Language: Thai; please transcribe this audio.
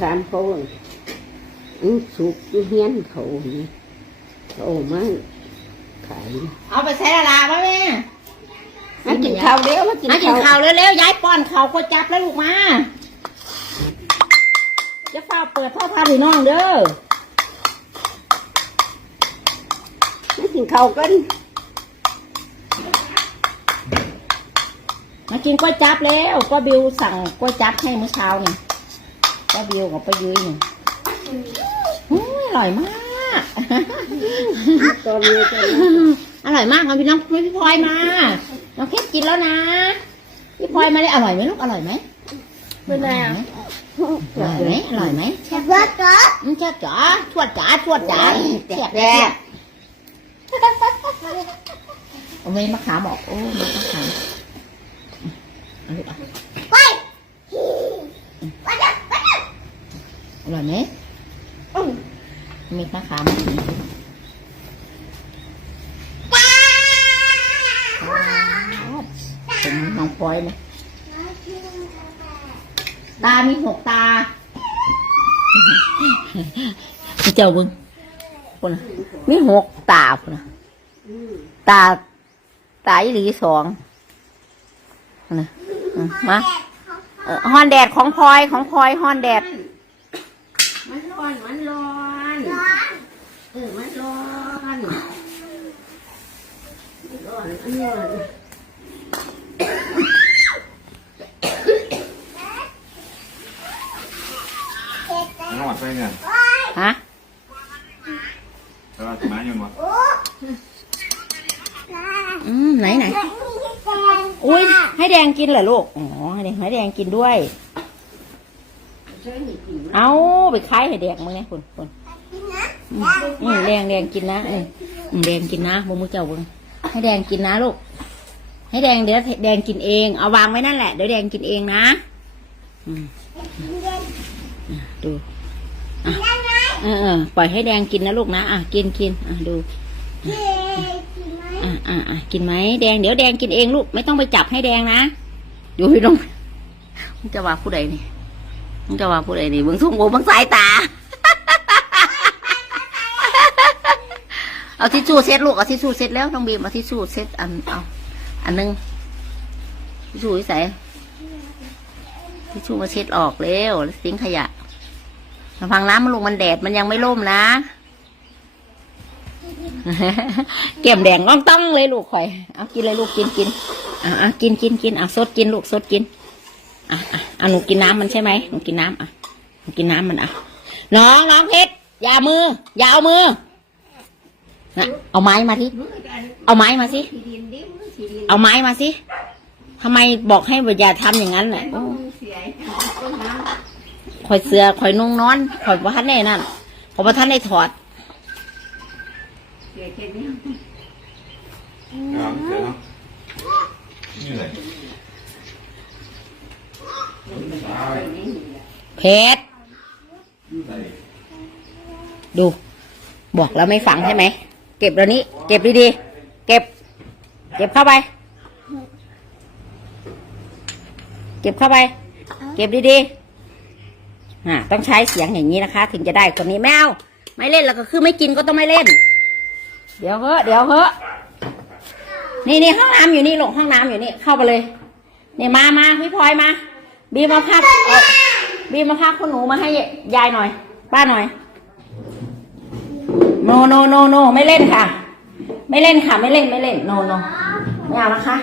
ถามเขาว่าอื้อสุกอยู่เฮียนเขานี่เขาเอามาขายเอาไปใช้ละลาป่ะแม่มากินข้าวเร็วมากินมากินข้าวข้าวเร็วๆย้ายป้อนข้าวก็จับแล้วลูกมาจะเฝ้าเปิดพ่อพาพี่น้องเด้อมากินข้าวกันมากินก๋วยจับแล้วก็บิวสั่งก๋วยจับให้เมื่อเช้านี่ ก็บิวกับป้ายุ้ยนี่อื้ออร่อยมาก ตอนนี้จะอร่อยมากเอาพี่น้องพี่พลอยมาน้องเพชรกินแล้วนะ พี่พลอยมาได้อร่อยไหมลูกอร่อยไหมไม่ได้ออะร่อยไหมอร่อยไหมแซ่บว่าก็อืมเจ้าจ๋าทวดจ๋าทวดจ๋าแซ่บแซ่บเอาไว้มะขามบอกโอ้มะขามเอาลูกอะ ไป อร่อยไหมมีมะขามผมน้องพลอยนะตา มีหกตาพี่เจ้าบึงคนมีหกตาคนนะตา ตาอีหลีสองนะมาฮอนแดดของพลอยของพลอยฮอนแดด มันร้อนมันร้อนเออมันร้อนมันร้อน มันร้อนนอดไปเนี่ยฮะแล้วมาอยู่หมดอืมไหนไหนอุ้ยให้แดงกินเหรอลูก อ๋อให้แดงให้แดงกินด้วย เอาไปคายให้แดงมึงเนี่ยคุณคุณอืมอืมแดงแดงกินนะเอออืมแดงกินนะมึงมือเจ้าเบึง ให้แดงกินนะลูก ให้แดงเดี๋ยวแดงกินเอง เอาวางไว้นั่นแหละเดี๋ยวแดงกินเองนะดูเออเออปล่อยให้แดงกินนะลูกนะ อะ กินกินอะดูอะอะอะกินไหมแดงเดี๋ยวแดงกินเองลูก ไม่ต้องไปจับให้แดงนะอยู่พี่น้องมึงจะว่าผู้ใดนี่มึงจะว่าผู้ใดนี่มึงสุ่มโง่มึงสายตา เอาทิชชู่เซ็ตลูกเอาทิชชู่เซ็ตแล้วน้องบีมเอาทิชชู่เซ็ตอันเอาอันหนึงทิชชู่ที่ใส่ทิชชู่มาเช็ดออกเร็วแล้วทิ้งขยะระวังน้ำมันลงมันแดดมันยังไม่ร่มนะเก็บแดงต้องต้องเลยลูกข่อย เอากินเลยลูกกินกินอะอะกินกินกินอะสดกินลูกสดกินอะอะหนูกินน้ำมันใช่ไหมหนูกินน้ำอะหนูกินน้ำมันอะน้องน้องเพชรอย่ามืออย่าเอามือ นะเอาไม้มาที่เอาไม้มาสิสีดินดิมือสีดินเอาไม้มาสิทำไมบอกให้อย่าทำอย่างนั้นแหละต้องเสียต้นน้ข่อยเสือข่อยนุ่งนอนข่อยว่าท่านได้นั่นข่อยว่าท่านได้ถอดำเสียแค่นี้ครับเดี๋ยวนี่เลยเพชรดู บอกแล้วไม่ฟังใช่ไหม เก็บแล้วนี้ เก็บดีๆ เก็บ เก็บเข้าไป เก็บเข้าไป เก็บดีๆอ่าต้องใช้เสียงอย่างนี้นะคะ ถึงจะได้คนนี้ไม่เอาไม่เล่นแล้วก็คือไม่กินก็ต้องไม่เล่น เดี๋ยวเหอะเดี๋ยวเหอะนี่นี่ห้องน้ำอยู่นี่ลงห้องน้ำอยู่นี่เข้าไปเลยนี่มามาพี่พลอยมา บีมาพักเอาบีมาพักคุณหนูมาให้ยายหน่อย ป้าหน่อย โนโนโนโนไม่เล่นค่ะ ไม่เล่นค่ะ ไม่เล่นไม่เล่นโนโนไม่เอานะคะ